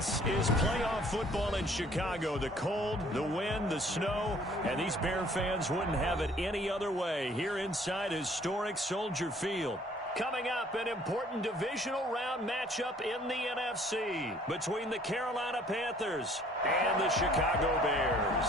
This is playoff football in Chicago. The cold, the wind, the snow, and these Bear fans wouldn't have it any other way here inside historic Soldier Field. Coming up, an important divisional round matchup in the NFC between the Carolina Panthers and the Chicago Bears.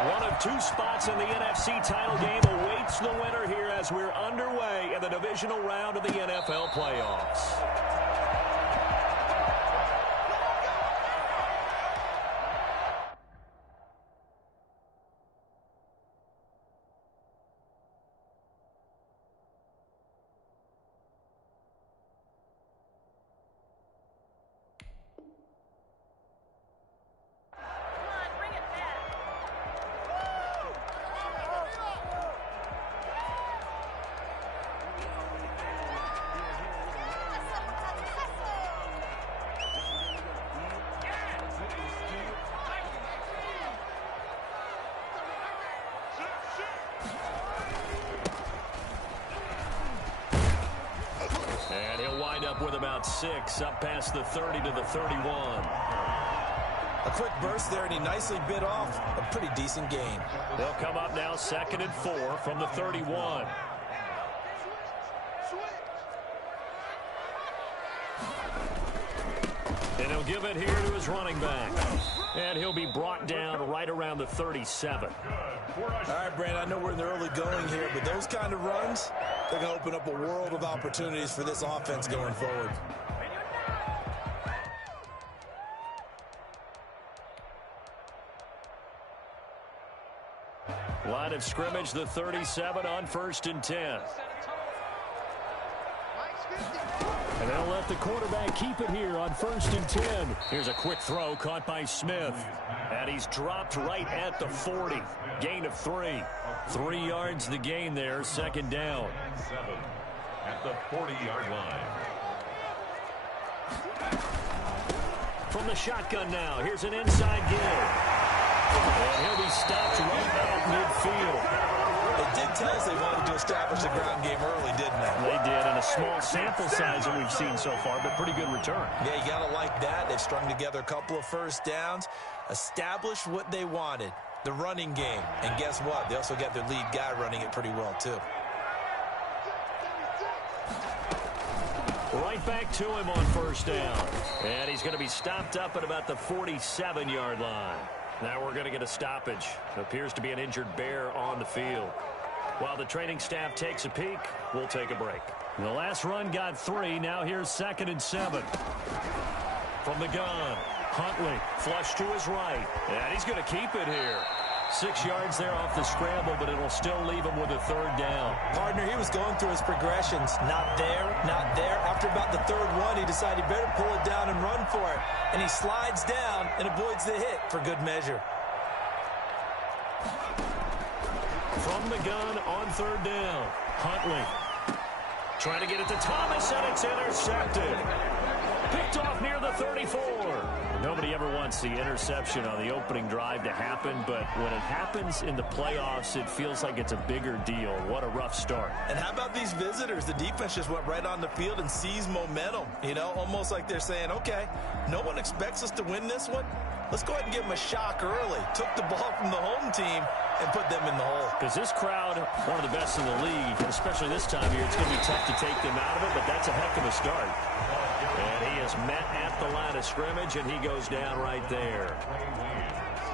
One of two spots in the NFC title game awaits the winner here as we're underway in the divisional round of the NFL playoffs. Up with about 6, up past the 30 to the 31. A quick burst there, and he nicely bit off a pretty decent gain. They'll come up now 2nd and 4 from the 31. And he'll give it here to his running back. And he'll be brought down right around the 37. All right, Brandon, I know we're in the early going here, but those kind of runs, they're going to open up a world of opportunities for this offense going forward. Line of scrimmage, the 37 on 1st and 10. And they'll let the quarterback keep it here on 1st and 10. Here's a quick throw caught by Smith. And he's dropped right at the 40. Gain of 3. 3 yards the gain there, 2nd down. At the 40-yard line. From the shotgun now, here's an inside give. And he'll be stopped right at midfield. They did tell us they wanted to establish the ground game early, didn't they? They did, and a small sample size that we've seen so far, but pretty good return. Yeah, you got to like that. They've strung together a couple of first downs, established what they wanted, the running game. And guess what? They also got their lead guy running it pretty well, too. Right back to him on 1st down. And he's going to be stopped up at about the 47-yard line. Now we're going to get a stoppage. Appears to be an injured Bear on the field. While the training staff takes a peek, we'll take a break. The last run got 3. Now here's 2nd and 7. From the gun, Huntley, flush to his right. And he's going to keep it here. 6 yards there off the scramble, but it'll still leave him with a 3rd down. Partner, he was going through his progressions. Not there, not there. After about the 3rd one, he decided he better pull it down and run for it. And he slides down and avoids the hit for good measure. From the gun on 3rd down, Huntley trying to get it to Thomas, and it's intercepted. Picked off near the 34. Nobody ever wants the interception on the opening drive to happen, but when it happens in the playoffs, it feels like it's a bigger deal. What a rough start. And how about these visitors? The defense just went right on the field and seized momentum. You know, almost like they're saying, okay, no one expects us to win this one. Let's go ahead and give them a shock early. Took the ball from the home team and put them in the hole. Because this crowd, one of the best in the league, especially this time of year, it's going to be tough to take them out of it, but that's a heck of a start. And he is met at the line of scrimmage, and he goes down right there.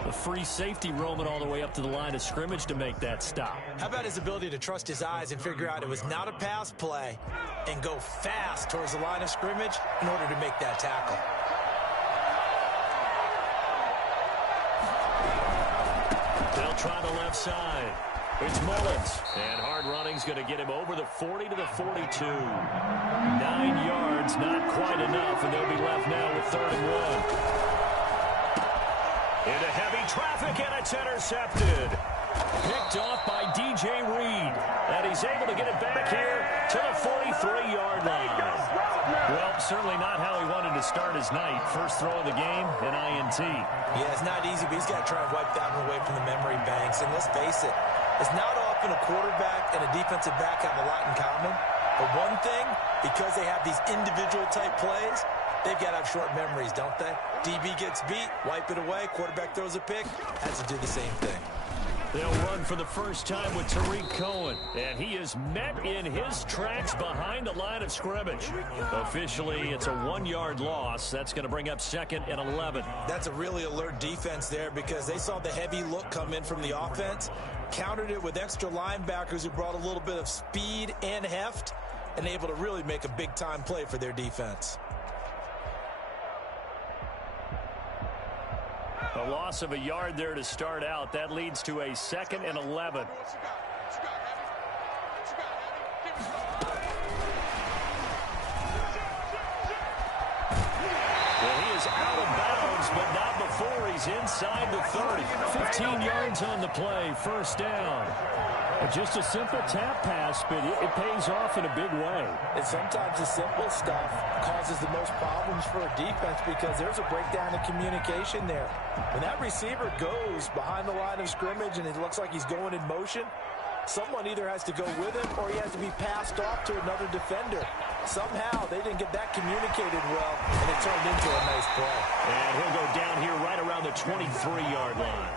A free safety roaming all the way up to the line of scrimmage to make that stop. How about his ability to trust his eyes and figure out it was not a pass play and go fast towards the line of scrimmage in order to make that tackle? They'll try the left side. It's Mullins. And hard running's going to get him over the 40 to the 42. 9 yards, not quite enough, and they'll be left now with 3rd and 1. Into heavy traffic, and it's intercepted. Picked off by DJ Reed. And he's able to get it back here to the 43-yard line. Well, certainly not how he wanted to start his night. First throw of the game, an INT. Yeah, it's not easy, but he's got to try and wipe that one away from the memory banks. And let's face it, it's not often a quarterback and a defensive back have a lot in common. But one thing, because they have these individual type plays, they've got to have short memories, don't they? DB gets beat, wipe it away, quarterback throws a pick, has to do the same thing. They'll run for the first time with Tariq Cohen, and he is met in his tracks behind the line of scrimmage. Officially, it's a 1-yard loss. That's going to bring up 2nd and 11. That's a really alert defense there because they saw the heavy look come in from the offense, countered it with extra linebackers who brought a little bit of speed and heft, and able to really make a big-time play for their defense. A loss of a yard there to start out. That leads to a 2nd and 11. Well, he is out of bounds, but not before he's inside the 30. 15 yards on the play, first down. Just a simple tap pass, but it pays off in a big way. And sometimes the simple stuff causes the most problems for a defense because there's a breakdown in communication there. When that receiver goes behind the line of scrimmage and it looks like he's going in motion, someone either has to go with him or he has to be passed off to another defender. Somehow they didn't get that communicated well, and it turned into a nice play. And he'll go down here right around the 23-yard line.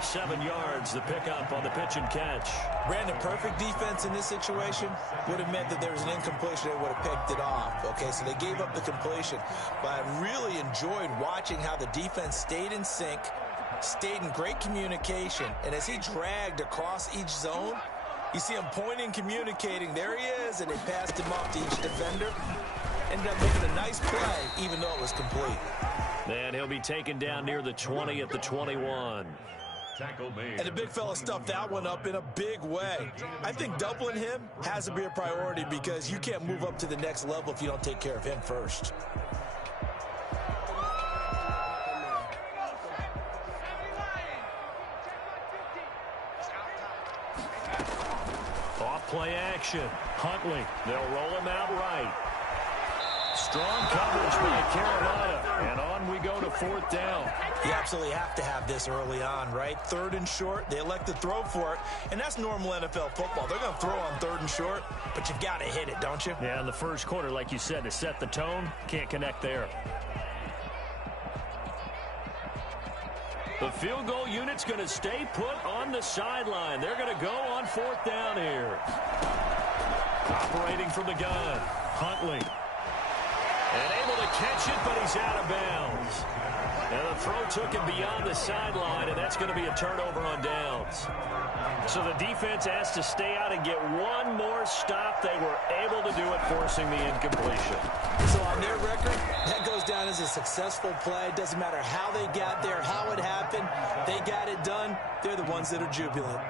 7 yards, the pickup on the pitch and catch. Brandon, perfect defense in this situation would have meant that there was an incompletion. They would have picked it off. Okay, so they gave up the completion. But I really enjoyed watching how the defense stayed in sync, stayed in great communication. And as he dragged across each zone, you see him pointing, communicating. There he is, and they passed him off to each defender. Ended up making a nice play, even though it was complete. And he'll be taken down near the 20 at the 21. And the big fella stuffed that one up in a big way. I think doubling him has to be a priority because you can't move up to the next level if you don't take care of him first. Off play action. Huntley. They'll roll him out right. Strong coverage by Carolina. And on we go to 4th down. You absolutely have to have this early on, right? 3rd and short, they elect to throw for it, and that's normal NFL football. They're going to throw on 3rd and short, but you got to hit it, don't you? Yeah, in the first quarter, like you said, to set the tone, can't connect there. The field goal unit's going to stay put on the sideline. They're going to go on 4th down here. Operating from the gun, Huntley. And able to catch it, but he's out of bounds. And the throw took him beyond the sideline, and that's going to be a turnover on downs. So the defense has to stay out and get one more stop. They were able to do it, forcing the incompletion. So on their record, that goes down as a successful play. Doesn't matter how they got there, how it happened. They got it done. They're the ones that are jubilant.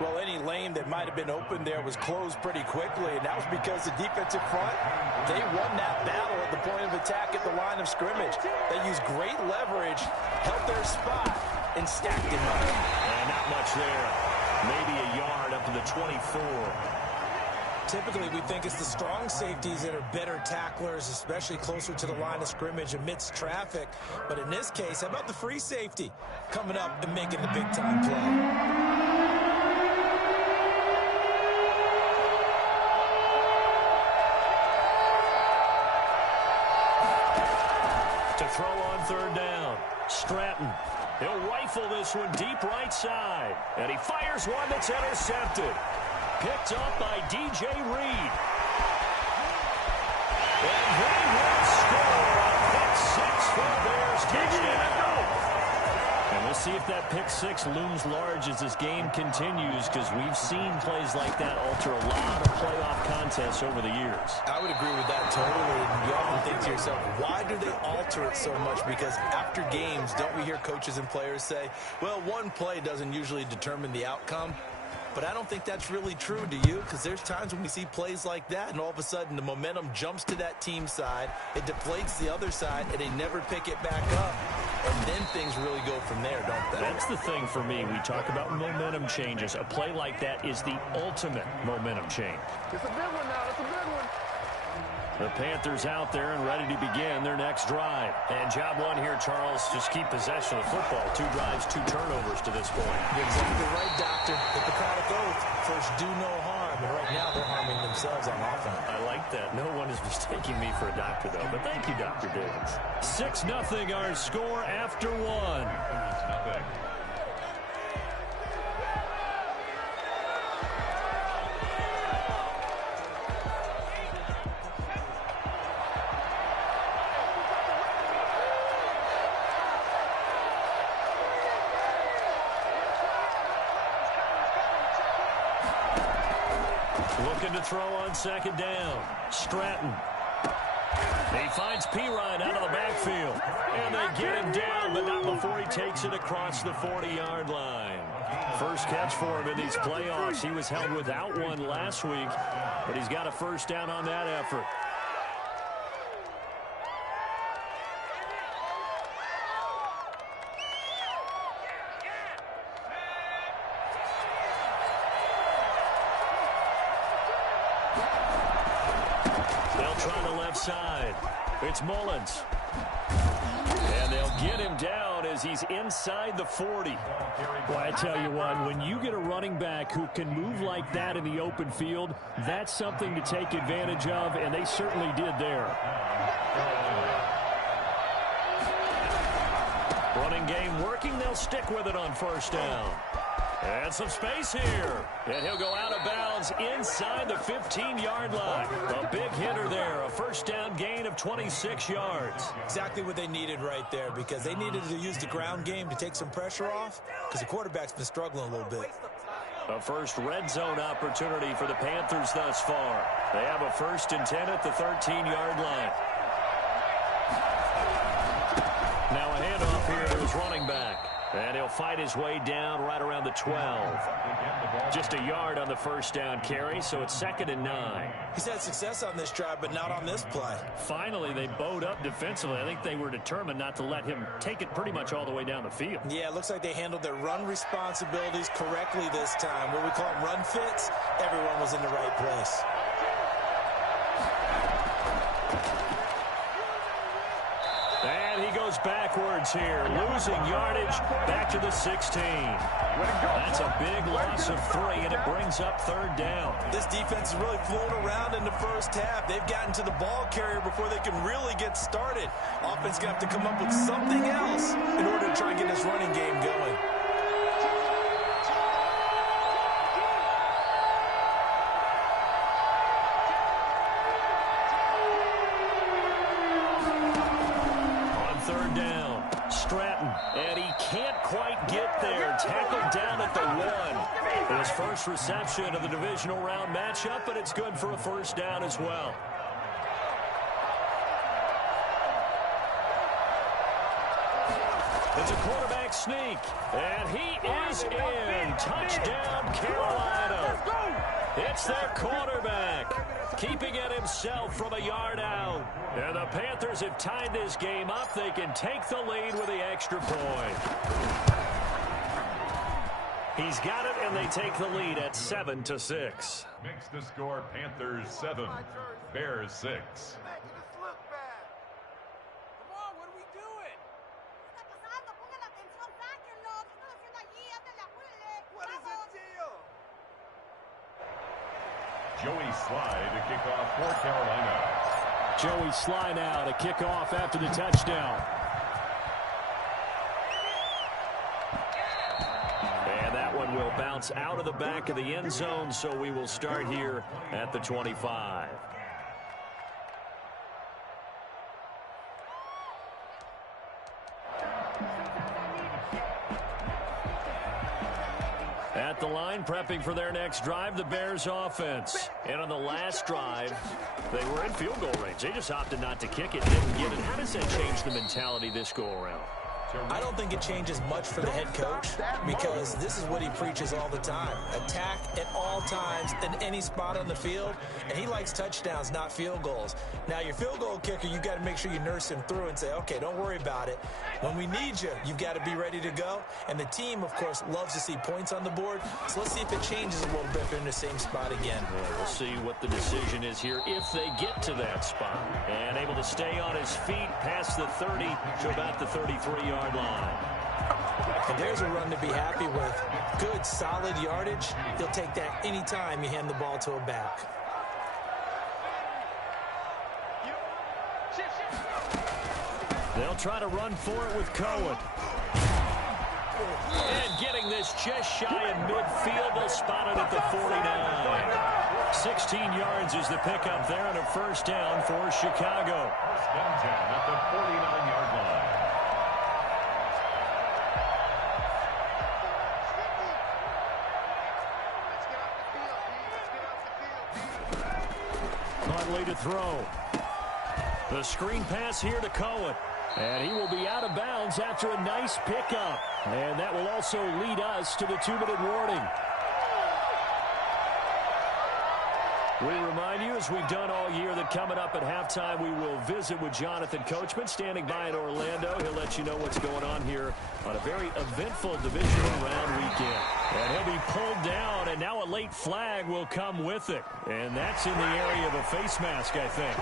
Well, any lane that might have been open there was closed pretty quickly, and that was because the defensive front, they won that battle at the point of attack at the line of scrimmage. They used great leverage, held their spot, and stacked him up. And not much there. Maybe a yard up to the 24. Typically, we think it's the strong safeties that are better tacklers, especially closer to the line of scrimmage amidst traffic. But in this case, how about the free safety coming up and making the big-time play? Throw on 3rd down. Stratton. He'll rifle this one deep right side. And he fires one that's intercepted. Picked up by DJ Reed. And they will score a pick 6 for the Bears. Touchdown. And we'll see if that pick 6 looms large as this game continues, because we've seen plays like that alter a lot of playoff contests over the years. I would agree with that totally. And you often think to yourself, why do they alter it so much? Because after games, don't we hear coaches and players say, well, one play doesn't usually determine the outcome? But I don't think that's really true, do you? Because there's times when we see plays like that, and all of a sudden the momentum jumps to that team side, it deflates the other side, and they never pick it back up. and then things really go from there, don't they? That's the thing for me. We talk about momentum changes. A play like that is the ultimate momentum change. It's a big one now. It's a big one. The Panthers out there and ready to begin their next drive. And job one here, Charles, just keep possession of the football. 2 drives, 2 turnovers to this point. You're exactly right, Doctor. Hippocratic oath. First, do no harm. And right now, they're harming themselves on offense. I like that. No one is mistaking me for a doctor, though. But thank you, Dr. Davis. 6-0 our score after 1. 6-0. Looking to throw on 2nd down. Stratton. He finds Pirine out of the backfield. And they get him down, but not before he takes it across the 40-yard line. First catch for him in these playoffs. He was held without one last week, but he's got a first down on that effort. Side. It's Mullins. And they'll get him down as he's inside the 40. Well, I tell you what, when you get a running back who can move like that in the open field, that's something to take advantage of, and they certainly did there. Running game working. They'll stick with it on 1st down. And some space here. And he'll go out of bounds inside the 15-yard line. A big hitter there. A first down gain of 26 yards. Exactly what they needed right there, because they needed to use the ground game to take some pressure off, because the quarterback's been struggling a little bit. A first red zone opportunity for the Panthers thus far. They have a 1st and 10 at the 13-yard line. Now a handoff here to his running back. And he'll fight his way down right around the 12. Just a yard on the first down carry, so it's 2nd and 9. He's had success on this drive, but not on this play. Finally, they bowed up defensively. I think they were determined not to let him take it pretty much all the way down the field. Yeah, it looks like they handled their run responsibilities correctly this time. What we call them run fits, everyone was in the right place. And he goes backwards here, losing yardage back to the 16. That's a big loss of 3, and it brings up 3rd down. This defense is really flown around in the first half. They've gotten to the ball carrier before they can really get started. Offense going to have to come up with something else in order to try and get this running game going. And he can't quite get there. Tackled down at the 1. His first reception of the divisional round matchup, but it's good for a first down as well. It's a quarterback sneak, and he is in. Touchdown, Carolina. It's their quarterback, keeping it himself from a yard out. And the Panthers have tied this game up. They can take the lead with the extra point. He's got it, and they take the lead at 7-6. Makes the score Panthers 7, Bears 6. Joey Slye to kick off for Carolina. Joey Slye now to kick off after the touchdown. And that one will bounce out of the back of the end zone, so we will start here at the 25. At the line, prepping for their next drive, the Bears offense. And on the last drive, they were in field goal range. They just opted not to kick it, didn't get it. How does that change the mentality this go-around? I don't think it changes much for the head coach because this is what he preaches all the time. Attack at all times in any spot on the field, and he likes touchdowns, not field goals. Now, your field goal kicker, you've got to make sure you nurse him through and say, okay, don't worry about it. When we need you, you've got to be ready to go. And the team, of course, loves to see points on the board. So let's see if it changes a little bit if they're in the same spot again. Well, we'll see what the decision is here if they get to that spot. And able to stay on his feet past the 30 to about the 33-yard line. And there's a run to be happy with. Good, solid yardage. He'll take that anytime you hand the ball to a back. They'll try to run for it with Cohen. And getting this just shy of midfield, they'll spot it at the 49. 16 yards is the pickup there and a first down for Chicago. First and 10 at the 49-yard line. Huntley to throw. The screen pass here to Cohen. And he will be out of bounds after a nice pickup. And that will also lead us to the 2-minute warning. We remind you, as we've done all year, that coming up at halftime, we will visit with Jonathan Coachman, standing by in Orlando. He'll let you know what's going on here on a very eventful divisional round weekend. And he'll be pulled down, and now a late flag will come with it. And that's in the area of a face mask, I think.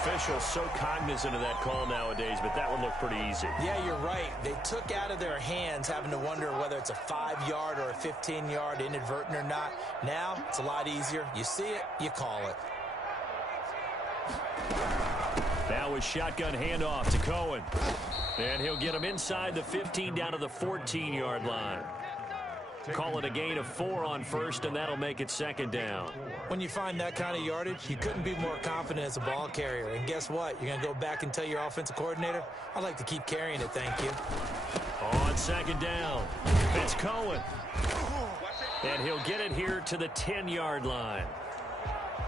Officials so cognizant of that call nowadays, but that one looked pretty easy. Yeah, you're right. They took out of their hands having to wonder whether it's a 5-yard or a 15-yard inadvertent or not. Now, it's a lot easier. You see it, you call it. Now a shotgun handoff to Cohen. And he'll get him inside the 15 down to the 14-yard line. Call it a gain of 4 on first, and that'll make it second down. When you find that kind of yardage, you couldn't be more confident as a ball carrier. And guess what? You're going to go back and tell your offensive coordinator, I'd like to keep carrying it, thank you. On second down, it's Cohen. And he'll get it here to the 10-yard line.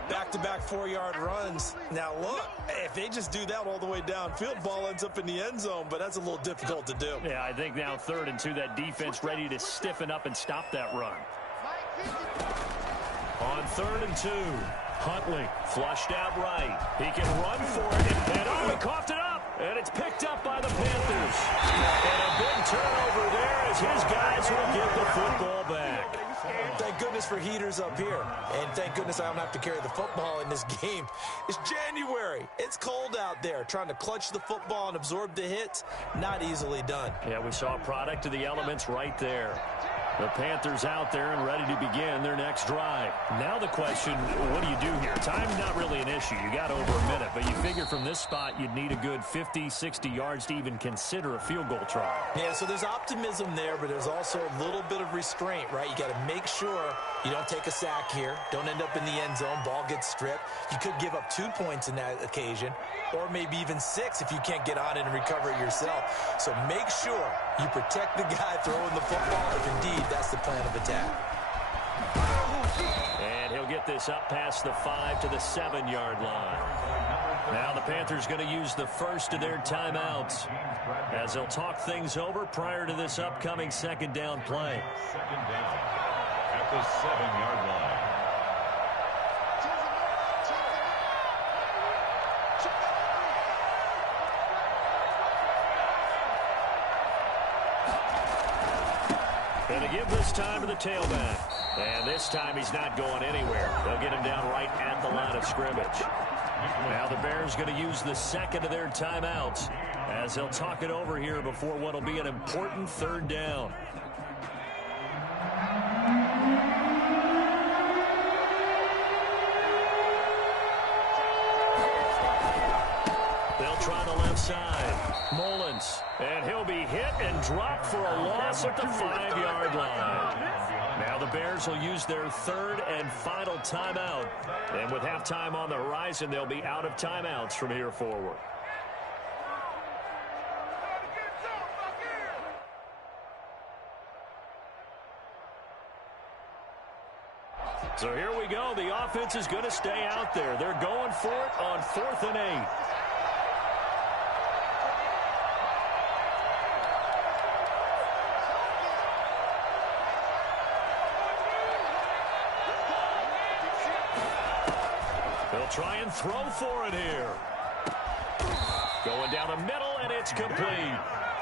Back-to-back 4-yard runs. Now, look, if they just do that all the way downfield, ball ends up in the end zone, but that's a little difficult to do. Yeah, I think now 3rd and 2, that defense ready to stiffen up and stop that run. On 3rd and 2, Huntley flushed out right. He can run for it, and oh, he coughed it up, and it's picked up by the Panthers. And a big turnover there as his guys will get the football back. Thank goodness for heaters up here. And thank goodness I don't have to carry the football in this game. It's January. It's cold out there. Trying to clutch the football and absorb the hits, not easily done. Yeah, we saw a product of the elements right there. The Panthers out there and ready to begin their next drive. Now the question, what do you do here? Time's not really an issue. You got over a minute, but you figure from this spot you'd need a good 50, 60 yards to even consider a field goal try. Yeah, so there's optimism there, but there's also a little bit of restraint, right? You got to make sure you don't take a sack here. Don't end up in the end zone. Ball gets stripped. You could give up 2 points in that occasion, or maybe even 6 if you can't get on it and recover it yourself. So make sure you protect the guy throwing the football if indeed that's the plan of attack. And he'll get this up past the 5 to the 7-yard line. Now the Panthers going to use the first of their timeouts as they'll talk things over prior to this upcoming second down play. Second down at the 7-yard line. Going to give this time to the tailback. And this time he's not going anywhere. They'll get him down right at the line of scrimmage. Now the Bears going to use the second of their timeouts as they'll talk it over here before what will be an important 3rd down. They'll try the left side. Mullins, and he'll be hit and dropped for a loss at the 5-yard line. Now the Bears will use their 3rd and final timeout. And with halftime on the horizon, they'll be out of timeouts from here forward. So here we go. The offense is going to stay out there. They're going for it on 4th and 8. He'll try and throw for it here. Going down the middle, and it's complete.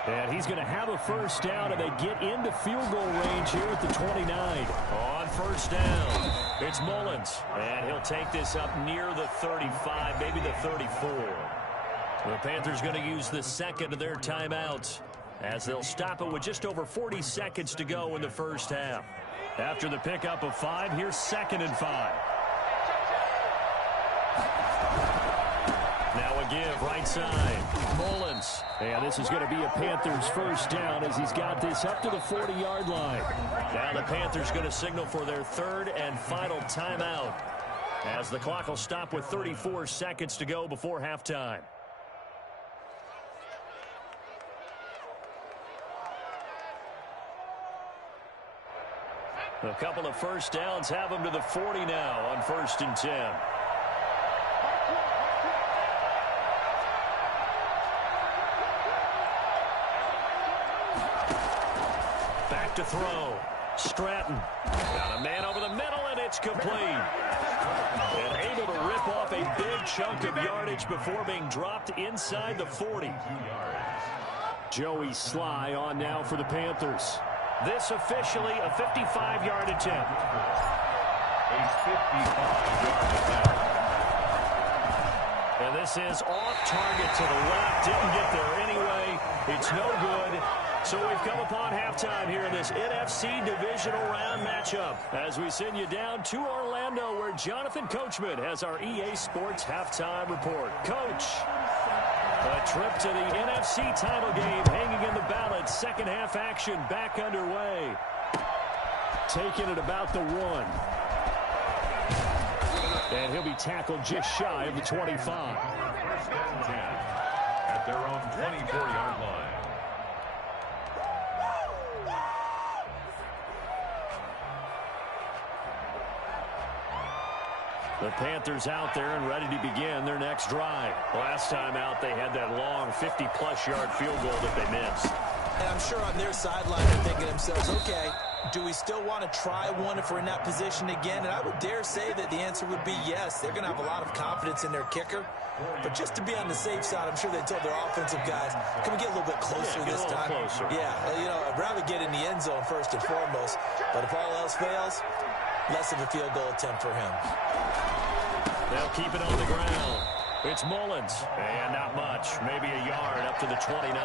And he's going to have a first down, and they get into field goal range here at the 29. On first down, it's Mullins. And he'll take this up near the 35, maybe the 34. The Panthers going to use the second of their timeouts as they'll stop it with just over 40 seconds to go in the first half. After the pickup of 5, here's 2nd and 5. Now a give, right side. Mullins. And this is going to be a Panthers first down as he's got this up to the 40-yard line. Now the Panthers going to signal for their 3rd and final timeout as the clock will stop with 34 seconds to go before halftime. A couple of first downs have them to the 40 now on 1st and 10. Back to throw. Stratton. Got a man over the middle, and it's complete. And able to rip off a big chunk of yardage before being dropped inside the 40. Joey Sly on now for the Panthers. This officially a 55-yard attempt. A 55-yard attempt. And this is off target to the left. Didn't get there anyway. It's no good. So we've come upon halftime here in this NFC Divisional Round matchup as we send you down to Orlando where Jonathan Coachman has our EA Sports Halftime Report. Coach, a trip to the NFC title game hanging in the balance. Second half action back underway. Taking it about the 1. And he'll be tackled just shy of the 25. 1st and 10 at their own 24-yard line. The Panthers out there and ready to begin their next drive. Last time out, they had that long 50-plus yard field goal that they missed. And I'm sure on their sideline they're thinking to themselves, okay, do we still want to try one if we're in that position again? And I would dare say that the answer would be yes. They're going to have a lot of confidence in their kicker. But just to be on the safe side, I'm sure they told their offensive guys, can we get a little bit closer this time? Closer. Yeah, you know, I'd rather get in the end zone first and foremost. But if all else fails, less of a field goal attempt for him. They'll keep it on the ground. It's Mullins. And not much. Maybe a yard up to the 29.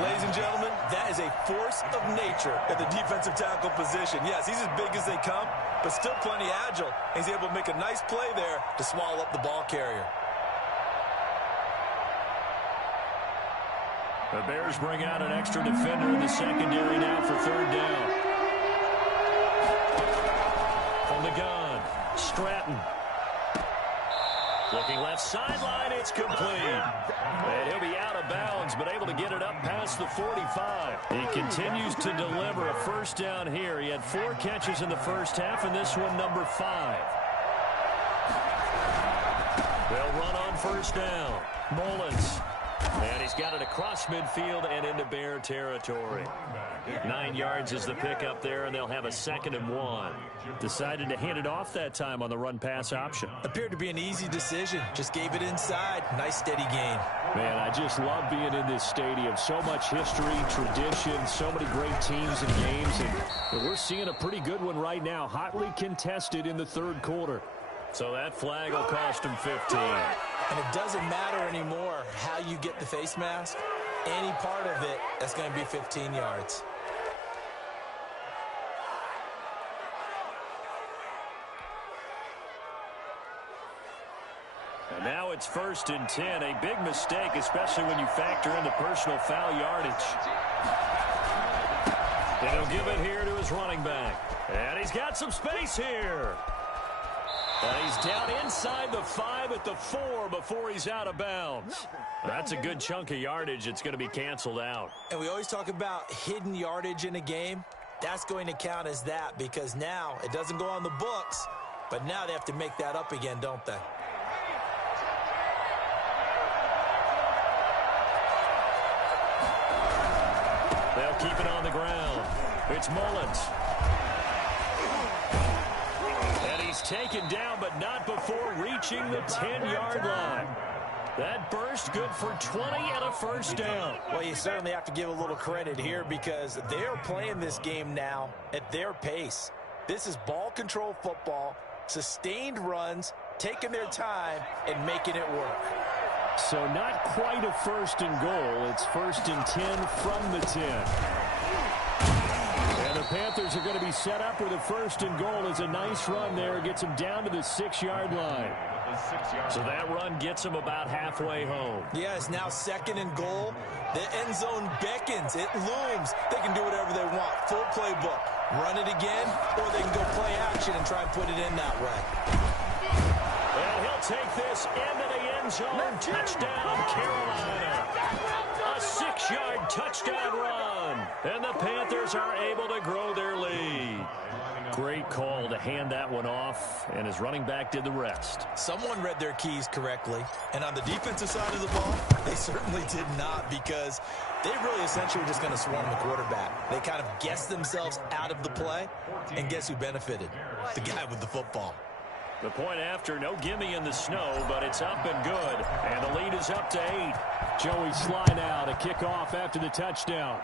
Ladies and gentlemen, that is a force of nature at the defensive tackle position. Yes, he's as big as they come, but still plenty agile. He's able to make a nice play there to swallow up the ball carrier. The Bears bring out an extra defender in the secondary now for 3rd down. From the gun, Stratton. Looking left sideline, it's complete. And he'll be out of bounds, but able to get it up past the 45. He continues to deliver a first down here. He had 4 catches in the first half, and this one number 5. They'll run on first down. Mullins. And he's got it across midfield and into Bear territory. 9 yards is the pickup there, and they'll have a 2nd and 1. Decided to hand it off that time on the run-pass option. Appeared to be an easy decision. Just gave it inside. Nice, steady gain. Man, I just love being in this stadium. So much history, tradition, so many great teams and games. And we're seeing a pretty good one right now. Hotly contested in the 3rd quarter. So that flag will cost him 15. And it doesn't matter anymore how you get the face mask. Any part of it, that's going to be 15 yards. And now it's 1st and 10. A big mistake, especially when you factor in the personal foul yardage. And he'll give it here to his running back. And he's got some space here. And he's down inside the 5 at the 4 before he's out of bounds. That's a good chunk of yardage. It's going to be canceled out. And we always talk about hidden yardage in a game. That's going to count as that because now it doesn't go on the books, but now they have to make that up again, don't they? They'll keep it on the ground. It's Mullins. he's taken down, but not before reaching the 10-yard line. That burst good for 20 and a first down. Well, you certainly have to give a little credit here because they're playing this game now at their pace. This is ball control football, sustained runs, taking their time, and making it work. So not quite a first and goal. It's first and 10 from the 10. And the Panthers are going to be set up with a first and goal. It's a nice run there. Gets them down to the 6-yard line. So that run gets them about halfway home. Yeah, it's now second and goal. The end zone beckons. It looms. They can do whatever they want. Full playbook. Run it again, or they can go play action and try and put it in that way. And he'll take this into the end zone. Touchdown, Carolina. A 6-yard touchdown run. And the Panthers are able to grow their lead. Great call to hand that one off, and his running back did the rest. Someone read their keys correctly, and on the defensive side of the ball, they certainly did not, because they really essentially were just going to swarm the quarterback. They kind of guessed themselves out of the play, and guess who benefited? The guy with the football. The point after, no gimme in the snow, but it's up and good, and the lead is up to 8. Joey Sly now to kick off after the touchdown.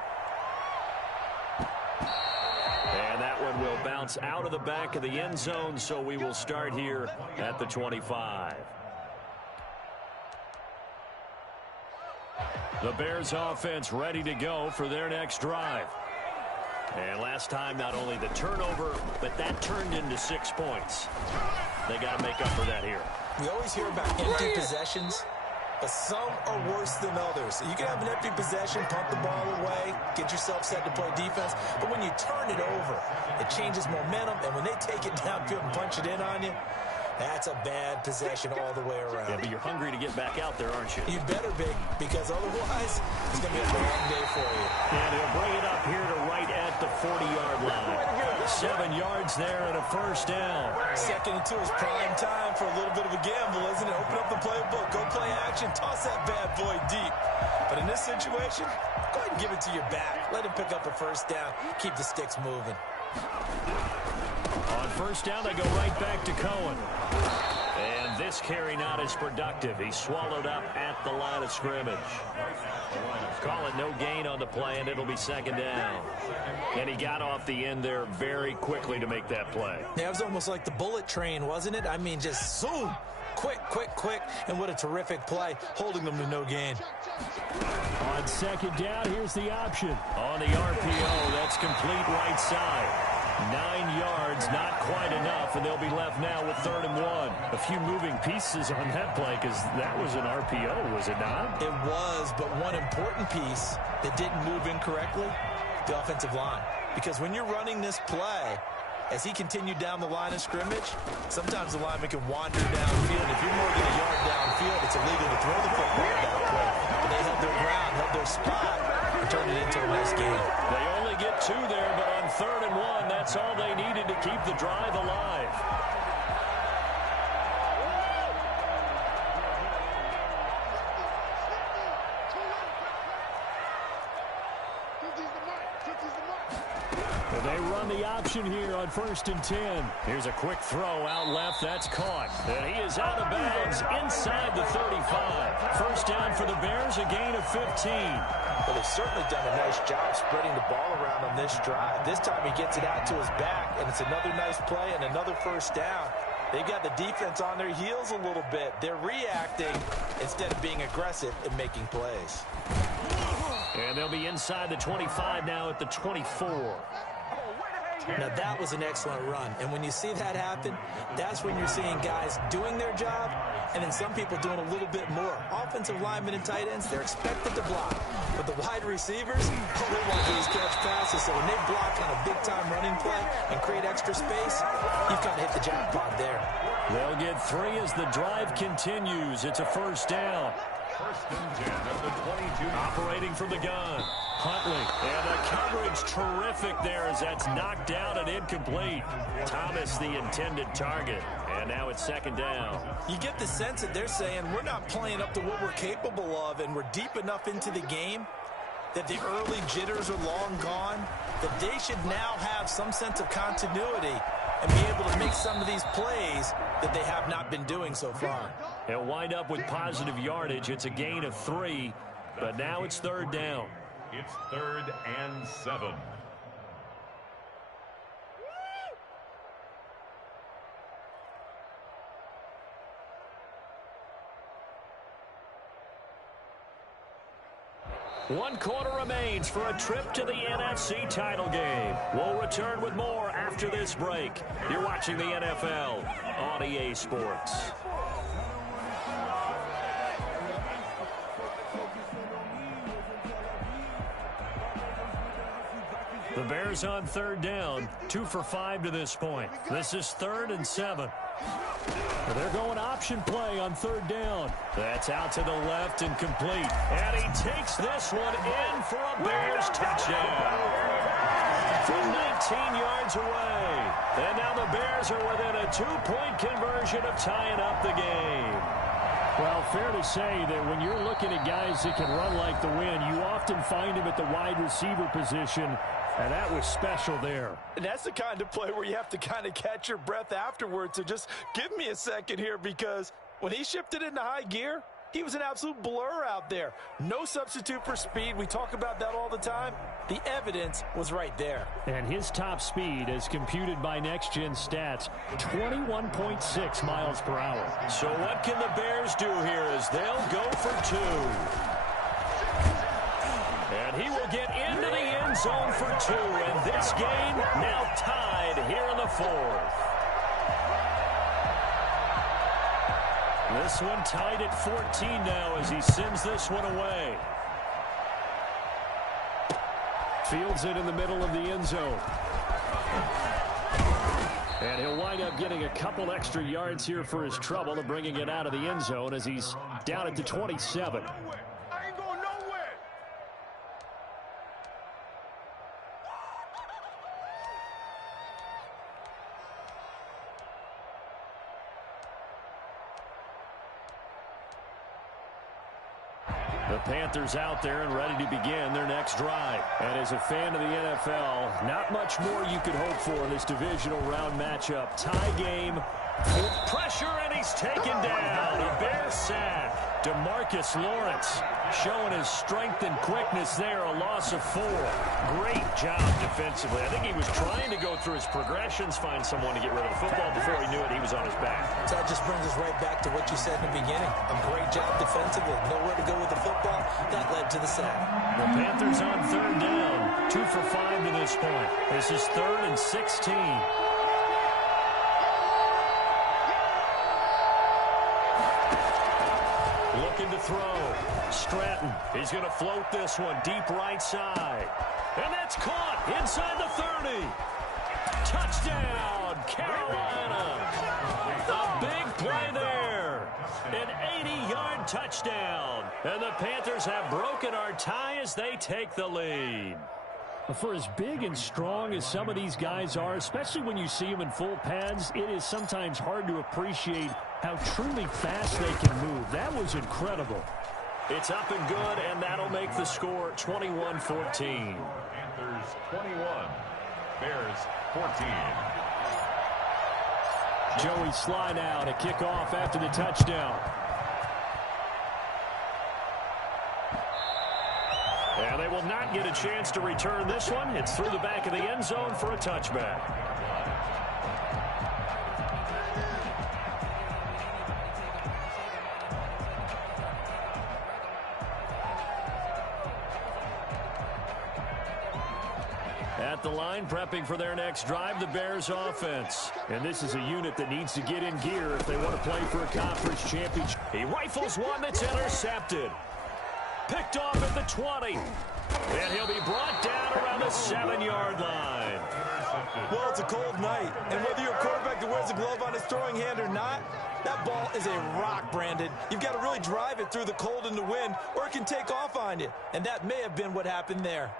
And that one will bounce out of the back of the end zone, so we will start here at the 25. The Bears offense ready to go for their next drive. And last time, not only the turnover, but that turned into 6 points. They got to make up for that here. We always hear about empty possessions, but some are worse than others. You can have an empty possession, punt the ball away, get yourself set to play defense, but when you turn it over, it changes momentum, and when they take it downfield and punch it in on you, that's a bad possession all the way around. Yeah, but you're hungry to get back out there, aren't you? You better be, because otherwise, it's going to be a long day for you. And he'll bring it up here to right at the 40-yard line. 7 yards there and a first down. 2nd and 2 is prime time for a little bit of a gamble, isn't it? Open up the playbook, go play action, toss that bad boy deep. But in this situation, go ahead and give it to your back. Let him pick up a first down. Keep the sticks moving. On first down, they go right back to Cohen. And this carry not as productive. He's swallowed up at the line of scrimmage. Call it no gain on the play, and it'll be 2nd down. And he got off the end there very quickly to make that play. Yeah, it was almost like the bullet train, wasn't it? I mean, just zoom. Quick, quick, quick. And what a terrific play, holding them to no gain. On 2nd down, here's the option. On the RPO, that's complete right side. 9 yards, not quite enough, and they'll be left now with 3rd and 1. A few moving pieces on that play, because that was an RPO, was it not? It was, but one important piece that didn't move incorrectly, the offensive line. Because when you're running this play, as he continued down the line of scrimmage, sometimes the lineman can wander downfield. If you're more than a yard downfield, it's illegal to throw the football that way. But they held their ground, held their spot, and turned it into a nice game. They only get 2 there, but on 3rd and 1, that's all they needed to keep the drive alive. They run the option here on 1st and 10. Here's a quick throw out left. That's caught. And he is out of bounds inside the 35. First down for the Bears, a gain of 15. Well, they've certainly done a nice job spreading the ball around on this drive. This time he gets it out to his back, and it's another nice play and another first down. They've got the defense on their heels a little bit. They're reacting instead of being aggressive and making plays. And they'll be inside the 25 now at the 24. Now, that was an excellent run. And when you see that happen, that's when you're seeing guys doing their job and then some people doing a little bit more. Offensive linemen and tight ends, they're expected to block. But the wide receivers, all they want to do is catch passes. So when they block on a big-time running play and create extra space, you've kind of hit the jackpot there. They'll get 3 as the drive continues. It's a first down. 1st and 10 at the 22. Operating from the gun. Huntley. And the coverage terrific there as that's knocked down and incomplete. Thomas the intended target. And now it's 2nd down. You get the sense that they're saying we're not playing up to what we're capable of and we're deep enough into the game that the early jitters are long gone, that they should now have some sense of continuity and be able to make some of these plays that they have not been doing so far. He'll wind up with positive yardage. It's a gain of 3, but now it's third down. It's 3rd and 7. One quarter remains for a trip to the NFC title game. We'll return with more after this break. You're watching the NFL on EA Sports. The Bears on third down, 2 for 5 to this point. This is 3rd and 7. They're going option play on third down. That's out to the left and complete. And he takes this one in for a Bears touchdown. From 19 yards away. And now the Bears are within a 2-point conversion of tying up the game. Well, fair to say that when you're looking at guys that can run like the wind, you often find them at the wide receiver position. And that was special there. And that's the kind of play where you have to kind of catch your breath afterwards. So just give me a second here, because when he shifted into high gear, he was an absolute blur out there. No substitute for speed. We talk about that all the time. The evidence was right there. And his top speed, as computed by Next Gen Stats, 21.6 miles per hour. So what can the Bears do here as they'll go for 2? And he will get into the end zone for 2. And this game now tied here in the 4th. This one tied at 14 now as he sends this one away. Fields it in the middle of the end zone. And he'll wind up getting a couple extra yards here for his trouble and bringing it out of the end zone as he's down at the 27. The Panthers out there and ready to begin their next drive. And as a fan of the NFL, not much more you could hope for in this divisional round matchup. Tie game. Pressure, and he's taken down. A Bears sack. DeMarcus Lawrence showing his strength and quickness there. A loss of 4. Great job defensively. I think he was trying to go through his progressions, find someone to get rid of the football. Before he knew it, he was on his back. So that just brings us right back to what you said in the beginning. A great job defensively. Nowhere to go with the football. That led to the sack. The Panthers on third down. 2 for 5 to this point. This is 3rd and 16. Looking to throw. Stratton. He's going to float this one deep right side. And that's caught inside the 30. Touchdown, Carolina. A big play there. An 80-yard touchdown. And the Panthers have broken our tie as they take the lead. For as big and strong as some of these guys are, especially when you see them in full pads, it is sometimes hard to appreciate how truly fast they can move. That was incredible. It's up and good, and that'll make the score 21-14. Panthers 21, Bears 14. Joey Sly now to kick off after the touchdown. And they will not get a chance to return this one. It's through the back of the end zone for a touchback. At the line, prepping for their next drive, the Bears offense. And this is a unit that needs to get in gear if they want to play for a conference championship. He rifles one that's intercepted. Picked off at the 20. And he'll be brought down around the 7-yard line. Well, it's a cold night, and whether you're a quarterback that wears a glove on his throwing hand or not, that ball is a rock, Brandon. You've got to really drive it through the cold and the wind, or it can take off on you. And that may have been what happened there.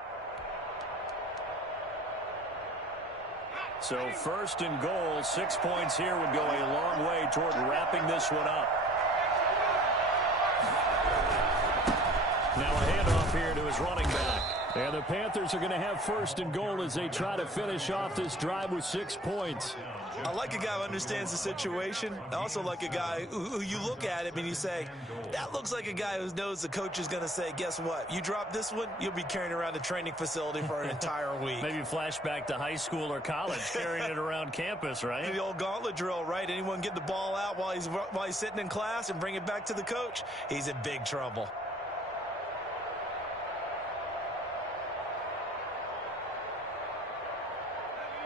So 1st and goal, 6 points here would go a long way toward wrapping this one up. Now a handoff here to his running back. And the Panthers are going to have first and goal as they try to finish off this drive with 6 points. I like a guy who understands the situation. I also like a guy who you look at him and you say, that looks like a guy who knows the coach is going to say, guess what? You drop this one, you'll be carrying around the training facility for an entire week. Maybe flashback to high school or college, carrying it around campus, right? The old gauntlet drill, right? Anyone get the ball out while he's sitting in class and bring it back to the coach? He's in big trouble.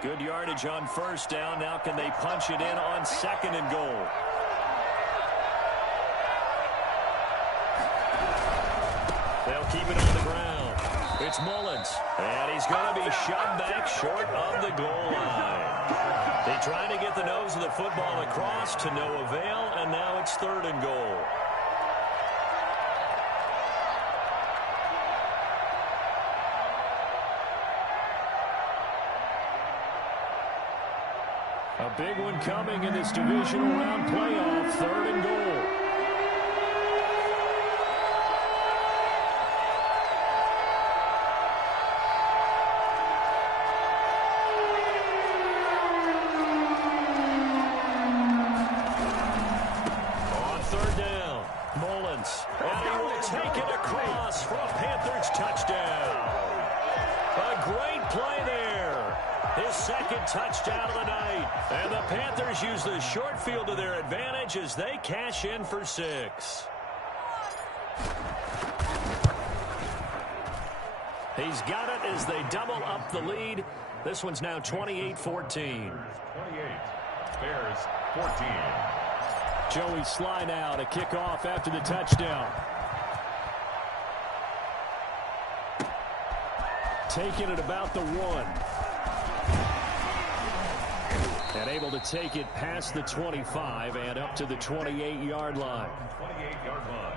Good yardage on first down. Now can they punch it in on second and goal? They'll keep it on the ground. It's Mullins, and he's going to be shoved back short of the goal line. They try to get the nose of the football across to no avail, and now it's third and goal. A big one coming in this divisional round playoff, third and goal. On third down, Mullins, and he will take it across for a Panthers touchdown. A great play there. His second touchdown of the night. And the Panthers use the short field to their advantage as they cash in for 6. He's got it as they double up the lead. This one's now 28-14. 28. Bears 14. Joey Sly now to kick off after the touchdown. Taking it about the 1. And able to take it past the 25 and up to the 28-yard line. 28-yard line.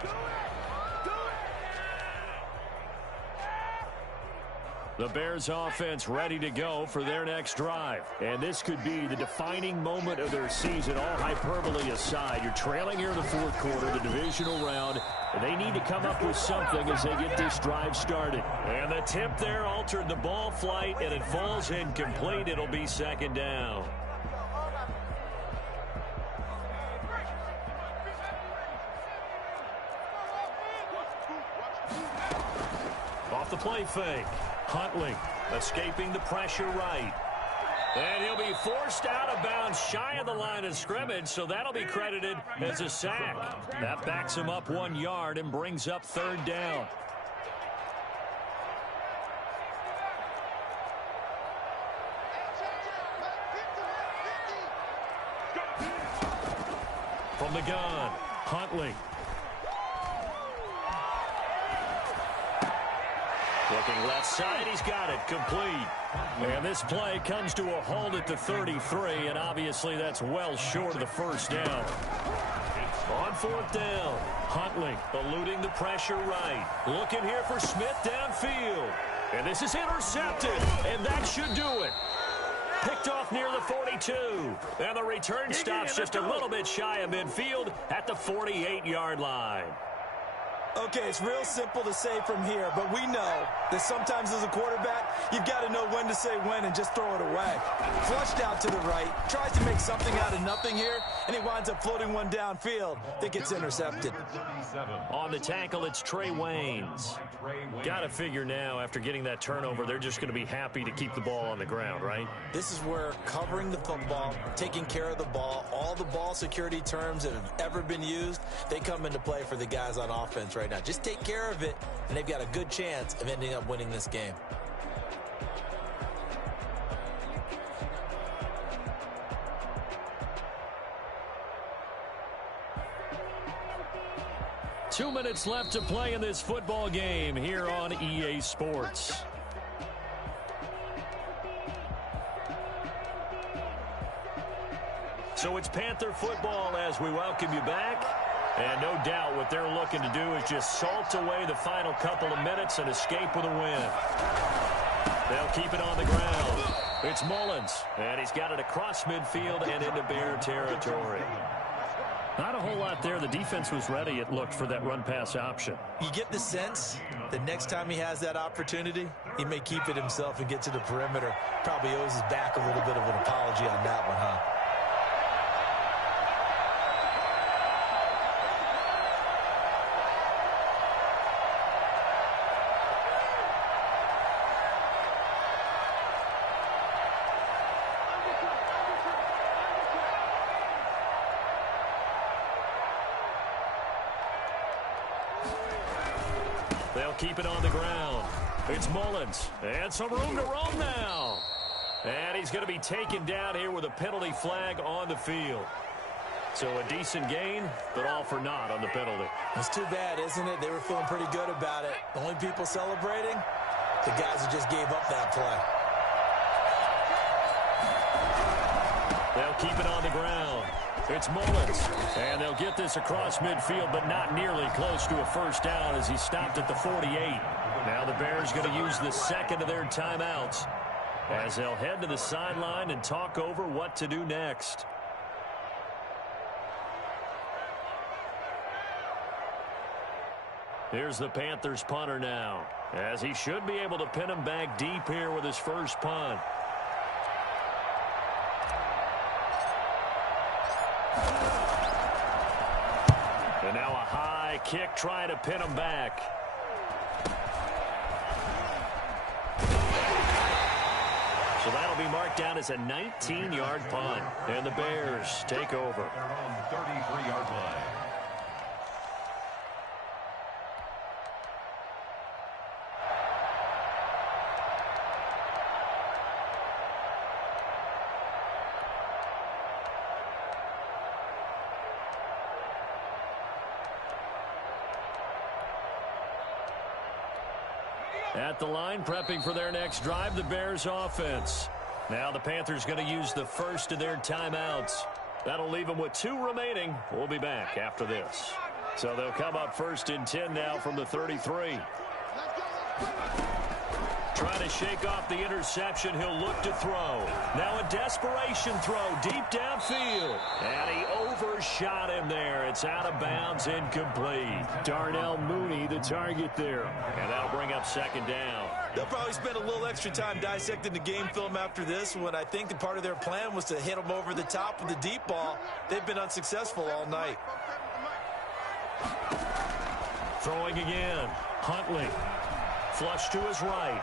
The Bears offense ready to go for their next drive. And this could be the defining moment of their season, all hyperbole aside. You're trailing here in the fourth quarter, the divisional round, and they need to come up with something as they get this drive started. And the tip there altered the ball flight, and it falls incomplete. It'll be second down. Off the play fake. Huntley escaping the pressure right. And he'll be forced out of bounds shy of the line of scrimmage, so that'll be credited as a sack. That backs him up 1 yard and brings up third down. From the gun, Huntley. Looking left side, he's got it, complete. And this play comes to a halt at the 33, and obviously that's well short of the first down. On fourth down, Huntley eluding the pressure right. Looking here for Smith downfield. And this is intercepted, and that should do it. Picked off near the 42. And the return stops just a little bit shy of midfield at the 48-yard line. Okay, it's real simple to say from here, but we know that sometimes as a quarterback, you've got to know when to say when and just throw it away. Flushed out to the right, tries to make something out of nothing here, and he winds up floating one downfield that gets intercepted. On the tackle, it's Trey Waynes. Got to figure now, after getting that turnover, they're just going to be happy to keep the ball on the ground, right? This is where covering the football, taking care of the ball, all the ball security terms that have ever been used, they come into play for the guys on offense right now. Just take care of it, and they've got a good chance of ending up winning this game. Two minutes left to play in this football game here on EA Sports. So it's Panther football as we welcome you back. And no doubt what they're looking to do is just salt away the final couple of minutes and escape with a win. They'll keep it on the ground. It's Mullins, and he's got it across midfield and into Bear territory. Not a whole lot there. The defense was ready, it looked, for that run-pass option. You get the sense that next time he has that opportunity, he may keep it himself and get to the perimeter. Probably owes his back a little bit of an apology on that one, huh? They'll keep it on the ground. It's Mullins. And some room to roam now. And he's going to be taken down here with a penalty flag on the field. So a decent gain, but all for naught on the penalty. It's too bad, isn't it? They were feeling pretty good about it. The only people celebrating, the guys who just gave up that play. They'll keep it on the ground. It's Mullins. And they'll get this across midfield, but not nearly close to a first down as he stopped at the 48. Now the Bears going to use the second of their timeouts as they'll head to the sideline and talk over what to do next. Here's the Panthers punter now, as he should be able to pin him back deep here with his first punt. And now a high kick trying to pin him back. So that'll be marked down as a 19-yard punt. And the Bears take over. Their own 33-yard line. At the line, prepping for their next drive, the Bears offense. Now the Panthers going to use the first of their timeouts. That'll leave them with 2 remaining. We'll be back after this. So they'll come up first and 10 now from the 33. Trying to shake off the interception. He'll look to throw. Now a desperation throw deep downfield. And he overshot him there. It's out of bounds, incomplete. Darnell Mooney, the target there. And that'll bring up second down. They'll probably spend a little extra time dissecting the game film after this one. I think the part of their plan was to hit them over the top with the deep ball. They've been unsuccessful all night. Throwing again. Huntley. Flush to his right.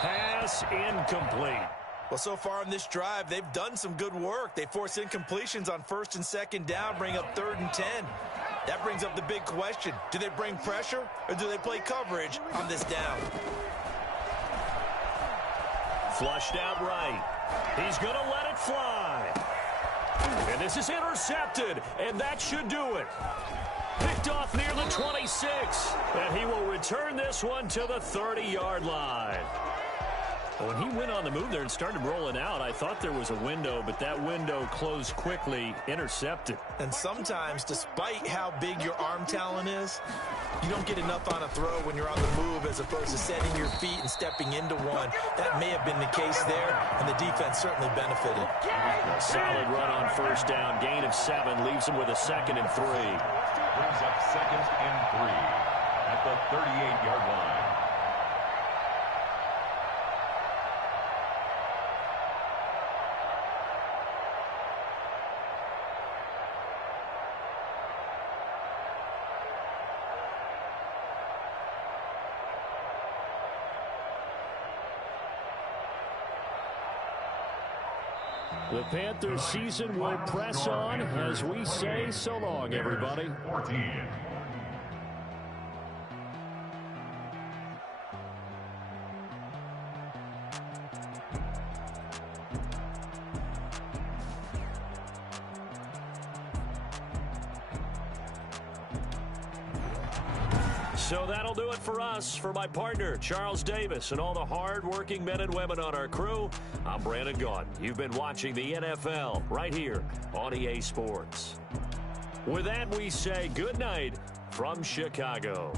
Pass incomplete. Well, so far on this drive, they've done some good work. They force incompletions on first and second down, bring up 3rd and 10. That brings up the big question. Do they bring pressure or do they play coverage on this down? Flushed out right. He's going to let it fly. And this is intercepted, and that should do it. Picked off near the 26, and he will return this one to the 30-yard line. When he went on the move there and started rolling out, I thought there was a window, but that window closed quickly, intercepted. And sometimes, despite how big your arm talent is, you don't get enough on a throw when you're on the move as opposed to setting your feet and stepping into one. That may have been the case there, and the defense certainly benefited. A solid run on first down. Gain of 7 leaves him with a 2nd and 3. Brings up 2nd and 3 at the 38-yard line. The Panthers season will press on as we say so long, everybody. 14. So that'll do it for us. For my partner, Charles Davis, and all the hard-working men and women on our crew, I'm Brandon Gaudin. You've been watching the NFL right here on EA Sports. With that, we say good night from Chicago.